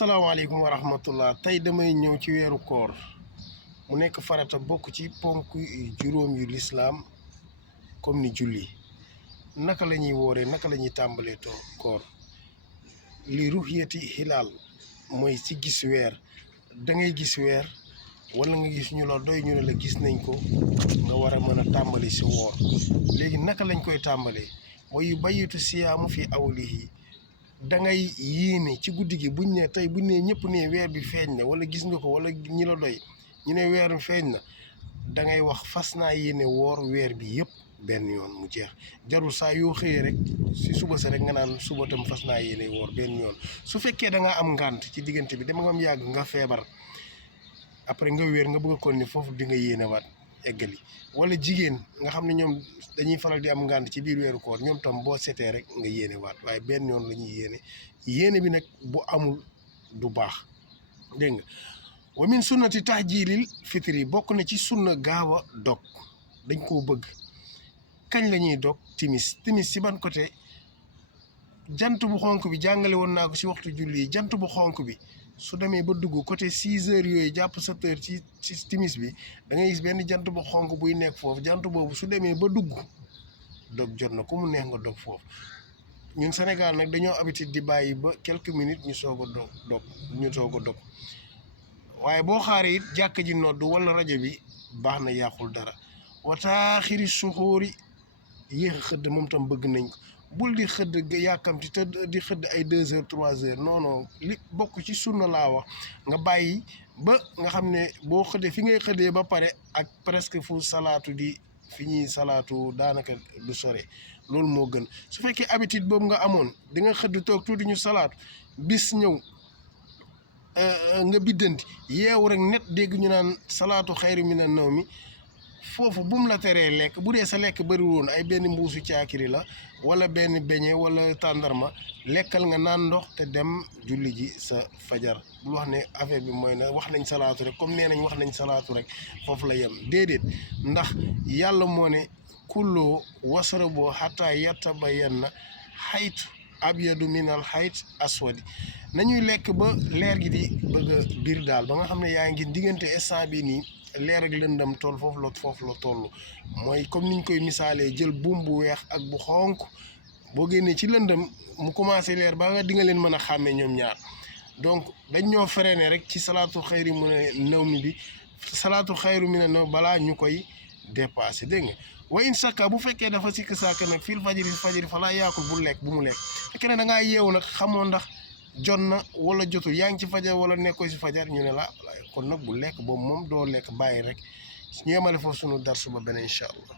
asalaamaaleykum wa rahmatullah tey damay ñëw ci weeru koor mu nekk farata bokk ci ponk juróom yu lislaam comme ni julli naka la ñuy wooree naka la ñuy tàmbalee koor li ruhiyati hilaal mooy ci gis weer da ngay gis weer wala nga gis ñu la doy ñu ne la gis nañ ko nga war a mën a tàmbali si woor léegi naka lañ koy tàmbalee mooy yu bayitu siyaamu fi awlihi da ngay yéene ci guddi gi buñ ne ñëpp ne weer bi feeñ na wala gis nga ko wala ñi la doy ñu ne weer bi feeñ na da ngay wax fas naa yéene woor weer bi yëpp benn yoon mu jeex jarul saa yoo xëyee rek si suba sa rek nga naan suba tam fas naa yéene woor benn yoon su fekkee da nga am ngànt ci diggante bi dama nga am yàgg nga feebar après nga wér nga bëgg a kon ni foofu di nga yéene waat eggali wala jigéen nga xam ne ñoom dañuy faral di am ngànt ci biir weeru koor ñoom tam boo setee rek nga yéene waat waaye benn yoon la ñuy yéene bi nag bu amul du baax dégg nga wa min sunnati tahjilil fitri bokk na ci sunna gaaw a dog dañ koo bëgg kañ la ñuy dog timis ci ban côté jant bu xonk bi jàngale woon naa ko ci waxtu julli yi jant bu xonk bi su demee ba dugg côté 6 heures yooyu jàpp 7 heures ci timis bi da ngay gis benn jant bu xonk buy nekk foofu jant boobu su demee ba dugg dog jot na ku mu neex nga dog foofu ñun Sénégal nag dañoo habitude di bàyyi ba quelques minutes ñu soog a dog waaye boo xaaree it jàkk ji nodd wala rajo bi baax na yàqul dara wataaxiri suxóori yéex a xëdd moom tam bëgg nañ ko bul di xëdd yàkkamti te di xëdd ay 2 heures 3 heures non li bokk ci sunna laa wax nga bàyyi ba nga xam ne boo xëddee fi ngay xëddee ba pare ak presque fu salaatu di fi ñuy salaatu daanaka du sore loolu moo gën su fekkee habitude boobu nga amoon di nga xëdd toog tuuti ñu salaatu bis ñëw nga biddanti yeewu rek net dégg ñu naan salaatu xayru mina nawmi foofu bu mu la teree lekk bu dee sa lekk bëri woon ay benn mbuusu caakiri la wala benn beñe wala tàndarma lekkal nga naan ndox te dem julli ji sa fajar bul wax ne affaire bi mooy na wax nañ salaatu rek comme nee nañ wax nañ salaatu rek foofu la yem déedéet ndax yàlla moo ne kulloo wasaraboo xataa yatabayanna xaytu abyadu minal xayt aswadi nañuy lekk ba leer gi di bëgg a biir daal ba nga xam ne yaa ngi diggante instant bi nii leer ak lëndam toll foofu la toll mooy comme niñ koy misaalee jël buum bu weex ak bu xonk boo génnee ci lëndam mu commencé leer ba nga di nga leen mën a xàmmee ñoom ñaar donc dañ ñoo freiné rek ci salaatu xayri mu ne naw mi bi salaatu xayru mi ne naw balaa ñu koy dépassé dégg nga wa in sakka bu fekkee dafa sikk sàkk nag fil fajiri falaa yaakul bu mu lekk fekkee ne da ngaa yeewu nag xamoo ndax jot na wala jotul yaa ngi ci fajar wala nekkoo ci fajar ñu ne la kon nag bu lekk boobu moom doo lekk bàyyi rek ñu yemale foofu sunu darsu ba beneen incha allah